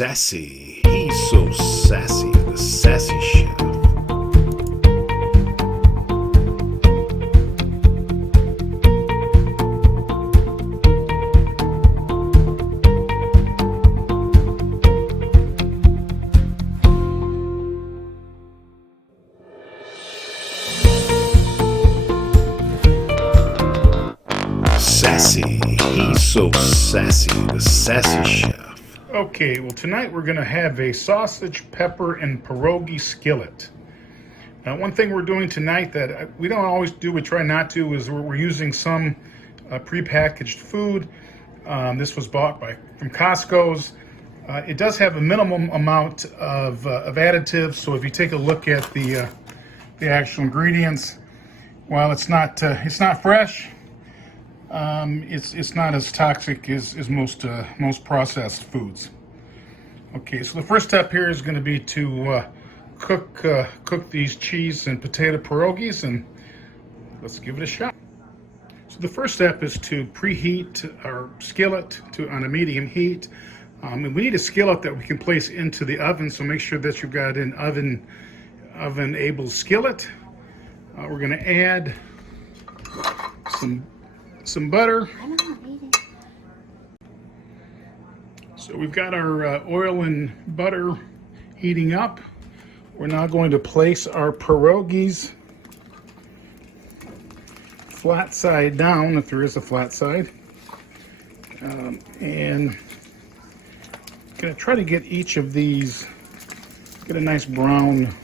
sassy. He's so sassy, the Sassy Chef. Sassy. He's so sassy, the Sassy Chef. Okay, well tonight we're going to have a sausage, pepper, and pierogi skillet. Now one thing we're doing tonight that we don't always do, we try not to, is we're using some prepackaged food. This was bought from Costco's. It does have a minimum amount of additives, so if you take a look at the actual ingredients, while it's not fresh, it's not as toxic as most processed foods. Okay, so the first step here is going to be to cook these cheese and potato pierogies, and let's give it a shot. So the first step is to preheat our skillet on a medium heat. And we need a skillet that we can place into the oven, so make sure that you've got an oven-able skillet. We're going to add some butter. So we've got our oil and butter heating up. We're now going to place our pierogies flat side down, if there is a flat side, and going to try to get each of these, get a nice brown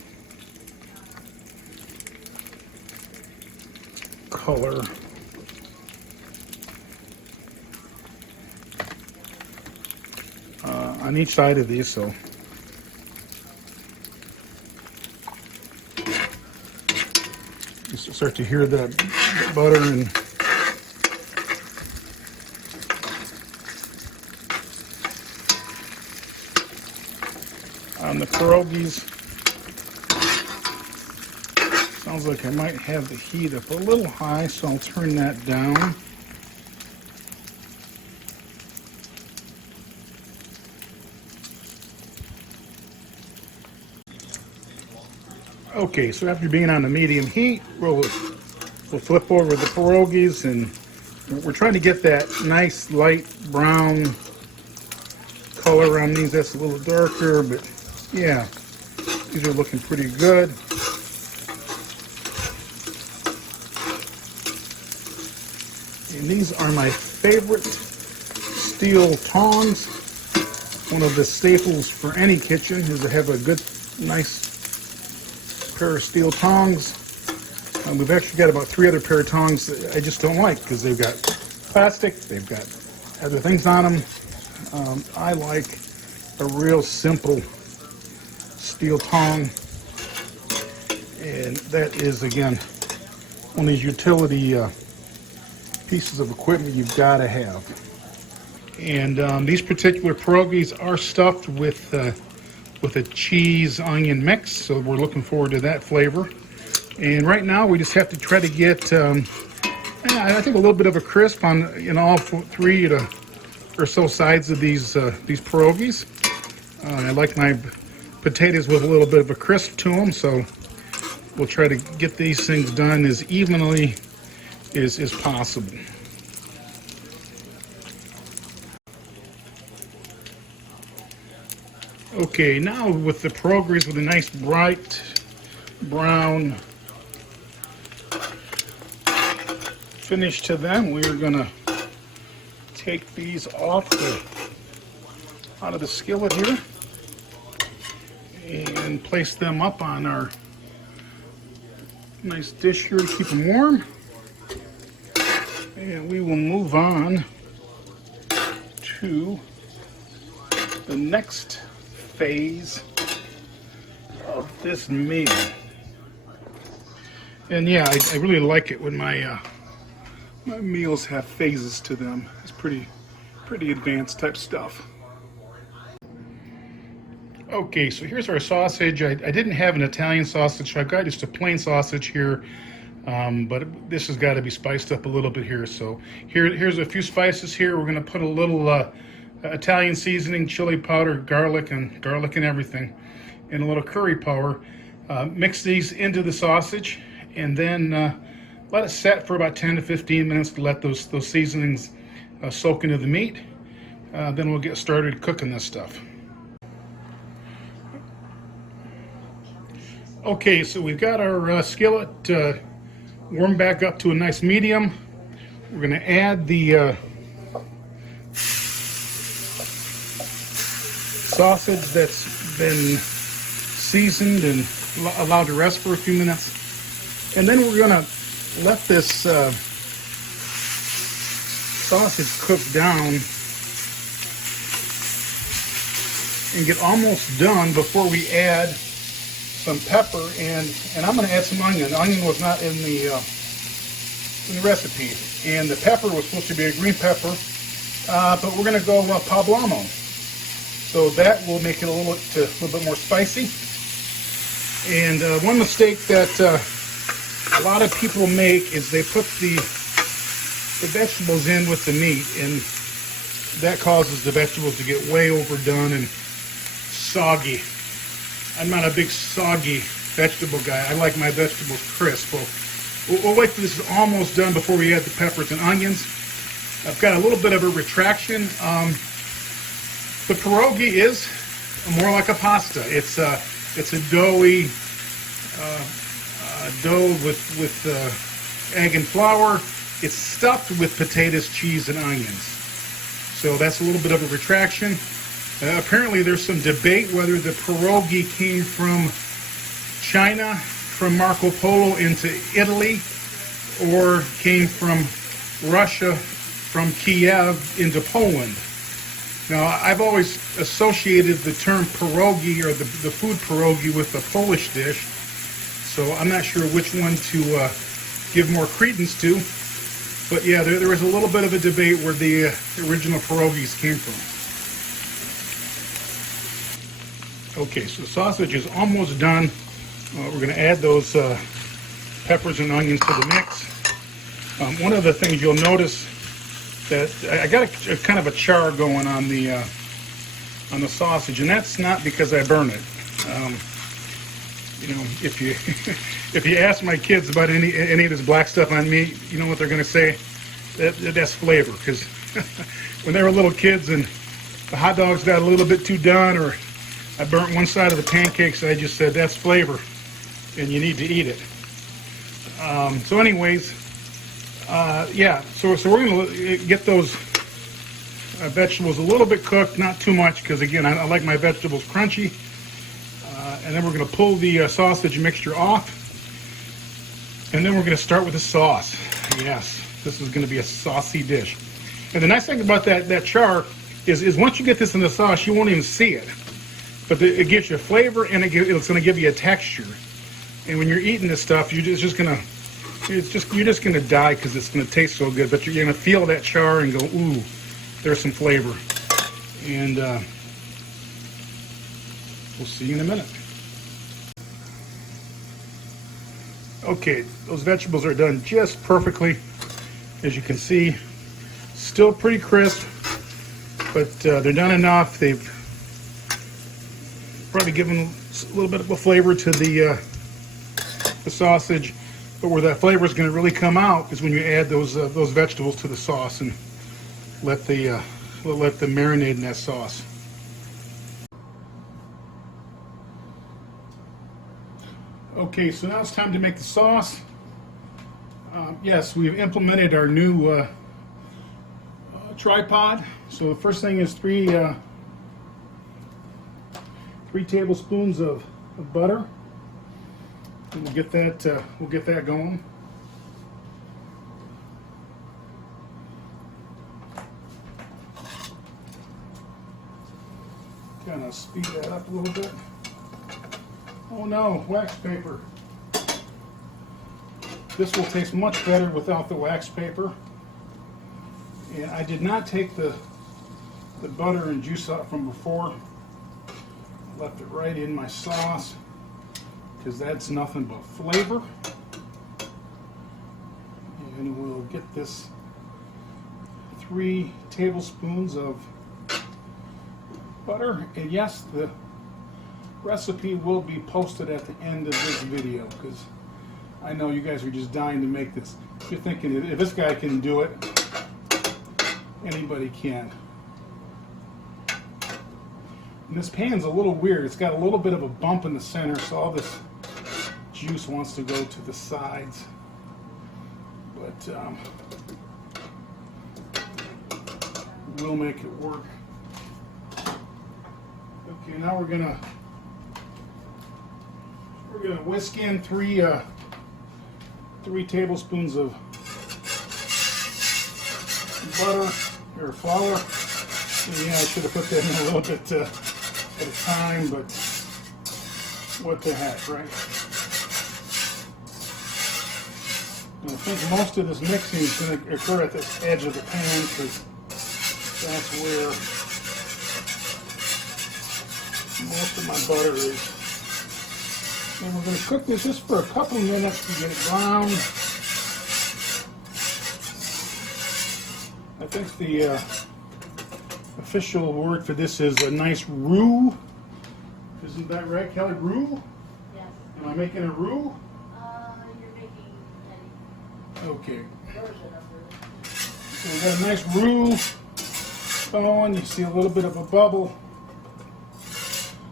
color. On each side of these, so you start to hear the butter and on the pierogies. Sounds like I might have the heat up a little high, so I'll turn that down. Okay, so after being on the medium heat, we'll flip over the pierogies, and we're trying to get that nice light brown color on these. That's a little darker, but yeah, these are looking pretty good. And these are my favorite steel tongs. One of the staples for any kitchen is to have a good, nice pair of steel tongs. We've actually got about 3 other pair of tongs that I just don't like because they've got plastic, they've got other things on them. I like a real simple steel tong, and that is, again, one of these utility pieces of equipment you've got to have. And these particular pierogies are stuffed with a cheese onion mix, so we're looking forward to that flavor. And right now we just have to try to get I think a little bit of a crisp on all 3 or so sides of these pierogies. I like my potatoes with a little bit of a crisp to them, so we'll try to get these things done as evenly as possible. Okay, now with the pierogies with a nice bright brown finish to them, we're gonna take these out of the skillet here and place them up on our nice dish here to keep them warm. And we will move on to the next phase of this meal. And yeah, I really like it when my meals have phases to them. It's pretty advanced type stuff. Okay, so here's our sausage. I didn't have an Italian sausage, so I've got just a plain sausage here, but this has got to be spiced up a little bit here. So here's a few spices here. We're going to put a little Italian seasoning, chili powder, garlic and everything, and a little curry powder. Mix these into the sausage, and then let it set for about 10 to 15 minutes to let those seasonings soak into the meat. Then we'll get started cooking this stuff. Okay, so we've got our skillet warmed back up to a nice medium. We're going to add the sausage that's been seasoned and allowed to rest for a few minutes. And then we're going to let this sausage cook down and get almost done before we add some pepper, and I'm going to add some onion. The onion was not in the recipe, and the pepper was supposed to be a green pepper, but we're going to go poblano. So that will make it a little bit more spicy. And one mistake that a lot of people make is they put the vegetables in with the meat, and that causes the vegetables to get way overdone and soggy. I'm not a big soggy vegetable guy. I like my vegetables crisp. We'll wait till this is almost done before we add the peppers and onions. I've got a little bit of a retraction. The pierogi is more like a pasta. It's a doughy dough with egg and flour. It's stuffed with potatoes, cheese, and onions. So that's a little bit of a retraction. Apparently there's some debate whether the pierogi came from China, from Marco Polo into Italy, or came from Russia, from Kiev into Poland. Now, I've always associated the term pierogi, or the food pierogi, with a Polish dish, so I'm not sure which one to give more credence to. But yeah, there was a little bit of a debate where the original pierogis came from. Okay, so the sausage is almost done. We're going to add those peppers and onions to the mix. One of the things you'll notice that I got a kind of a char going on the sausage, and that's not because I burn it. You know, if you if you ask my kids about any of this black stuff on meat, you know what they're going to say? That's flavor. Because when they were little kids and the hot dogs got a little bit too done, or I burnt one side of the pancakes, I just said that's flavor, and you need to eat it. So anyways, yeah, so we're going to get those vegetables a little bit cooked, not too much, because again, I like my vegetables crunchy. And then we're going to pull the sausage mixture off, and then we're going to start with the sauce. Yes, this is going to be a saucy dish. And the nice thing about that char is once you get this in the sauce, you won't even see it. But it gives you a flavor, and it's going to give you a texture. And when you're eating this stuff, you're just gonna die because it's going to taste so good. But you're going to feel that char and go, ooh, there's some flavor. And we'll see you in a minute. Okay, those vegetables are done just perfectly. As you can see, still pretty crisp, but they're done enough. They've probably given a little bit of a flavor to the sausage, but where that flavor is going to really come out is when you add those vegetables to the sauce and let them marinate in that sauce. Okay, so now it's time to make the sauce. Yes, we've implemented our new tripod. So the first thing is three tablespoons of butter. And we'll get that going. Kind of speed that up a little bit. Oh no, wax paper. This will taste much better without the wax paper. And I did not take the butter and juice out from before. I left it right in my sauce because that's nothing but flavor. And we'll get this 3 tablespoons of butter. And yes, the recipe will be posted at the end of this video because I know you guys are just dying to make this. If you're thinking, if this guy can do it, anybody can. And this pan's a little weird. It's got a little bit of a bump in the center, so all this juice wants to go to the sides. But we'll make it work. Okay, now we're gonna whisk in three tablespoons of butter or flour. And yeah, I should have put that in a little bit at a time, but what the heck, right? And I think most of this mixing is going to occur at the edge of the pan because that's where most of my butter is. And we're going to cook this just for a couple minutes to get it brown. I think the official word for this is a nice roux. Isn't that right, Kelly? Roux? Yes. Am I making a roux? You're making a Okay. version of it. So we got a nice roux going. You see a little bit of a bubble.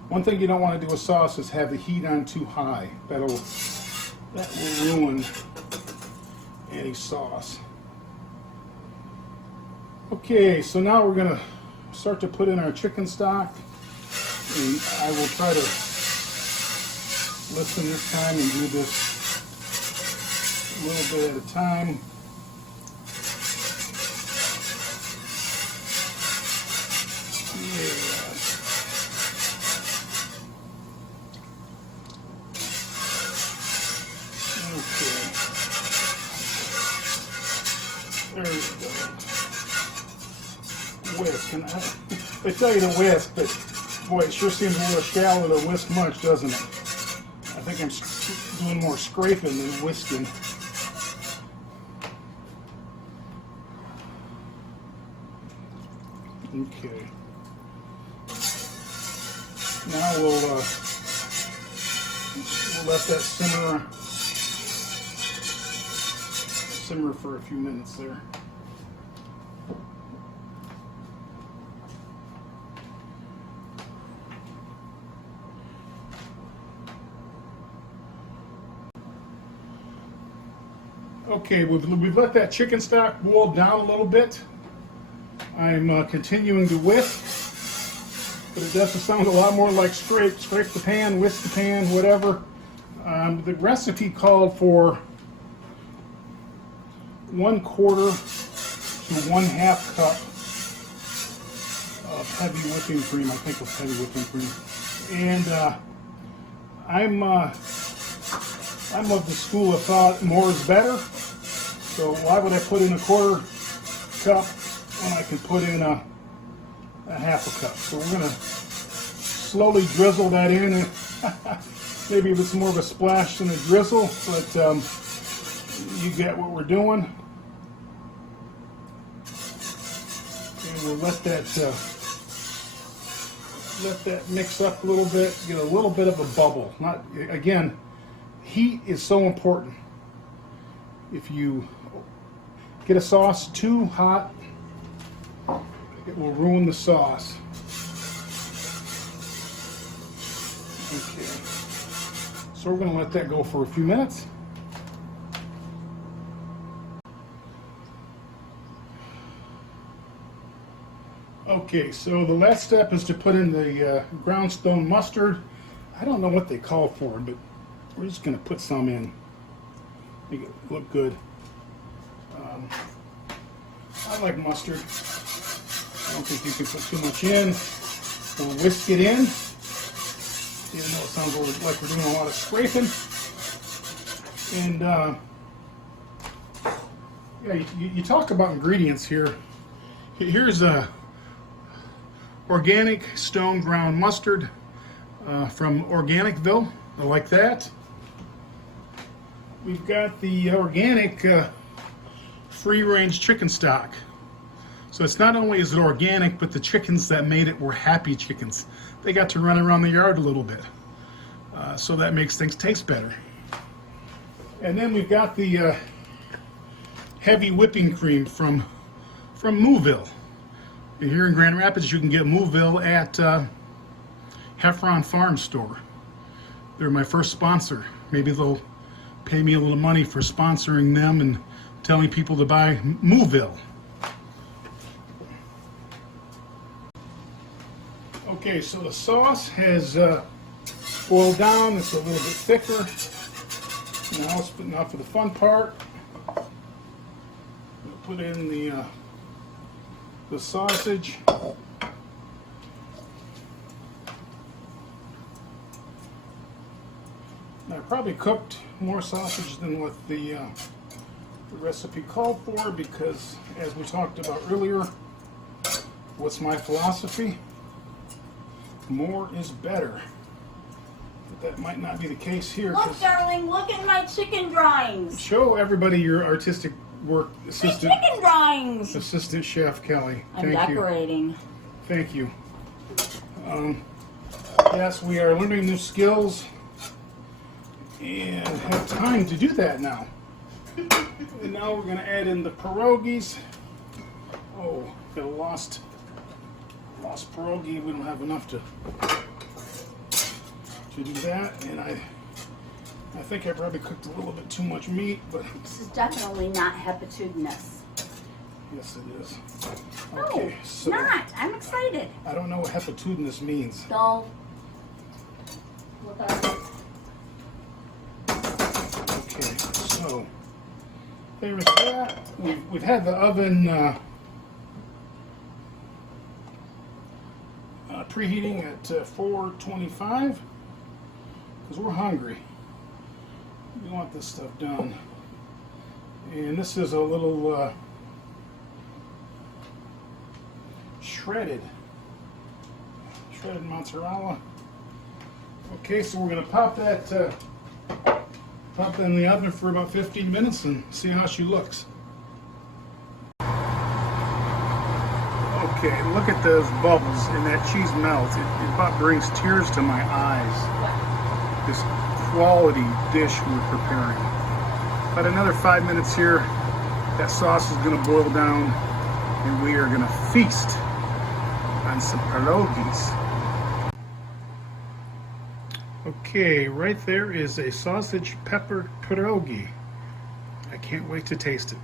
One thing you don't want to do with sauce is have the heat on too high. That will ruin any sauce. Okay, so now we're going to start to put in our chicken stock. And I will try to listen this time and do this a little bit at a time. Yeah. Okay. There we go. Whisk. And I tell you to whisk, but boy, it sure seems a little shallow to whisk much, doesn't it? I think I'm doing more scraping than whisking. Okay. Now we'll let that simmer for a few minutes there. Okay, we've let that chicken stock boil down a little bit. I'm continuing to whisk, but it does sound a lot more like scrape the pan, whisk the pan, whatever. The recipe called for 1/4 to 1/2 cup of heavy whipping cream. I think it was heavy whipping cream, and I'm of the school of thought more is better. So why would I put in 1/4 cup when I can put in a 1/2 cup? So we're gonna slowly drizzle that in. Maybe it's more of a splash than a drizzle, but you get what we're doing. And we'll let that mix up a little bit, get a little bit of a bubble. Not again. Heat is so important. If you get a sauce too hot, it will ruin the sauce. Okay. So we're going to let that go for a few minutes. Okay, so the last step is to put in the ground stone mustard. I don't know what they call for it, but we're just going to put some in. Make it look good. I like mustard. I don't think you can put too much in. We'll whisk it in, even though it sounds like we're doing a lot of scraping. And yeah, you talk about ingredients here. Here's a organic stone ground mustard from Organicville. I like that. We've got the organic free-range chicken stock. So it's not only is it organic, but the chickens that made it were happy chickens. They got to run around the yard a little bit. So that makes things taste better. And then we've got the heavy whipping cream from Mooville. And here in Grand Rapids, you can get Mooville at Heffron Farm Store. They're my first sponsor. Maybe they'll pay me a little money for sponsoring them and telling people to buy Mooville. Okay, so the sauce has boiled down. It's a little bit thicker. Now for the fun part. We'll put in the sausage. I probably cooked more sausage than what the recipe called for, because as we talked about earlier, what's my philosophy? More is better. But that might not be the case here. Look, darling, look at my chicken drawings. Show everybody your artistic work, assistant. My chicken drawings. Assistant Chef Kelly. I'm decorating. Thank you. Yes, we are learning new skills and have time to do that now. And now we're going to add in the pierogies. Oh, got a lost pierogi. We don't have enough to do that. And I think I probably cooked a little bit too much meat, but This is definitely not hepatitudinous. yes, it is. No, Okay, it's so not. I'm excited. I don't know what hepatitudinous means. Don't look at it. Okay, so there's that. We've had the oven preheating at 425 because we're hungry. We want this stuff done. And this is a little shredded mozzarella. Okay, so we're going to pop that in the oven for about 15 minutes and see how she looks. Okay, look at those bubbles and that cheese melts. It about brings tears to my eyes. This quality dish we're preparing. About another 5 minutes here, that sauce is going to boil down and we are going to feast on some pierogis. Okay, right there is a sausage pepper pierogi. I can't wait to taste it.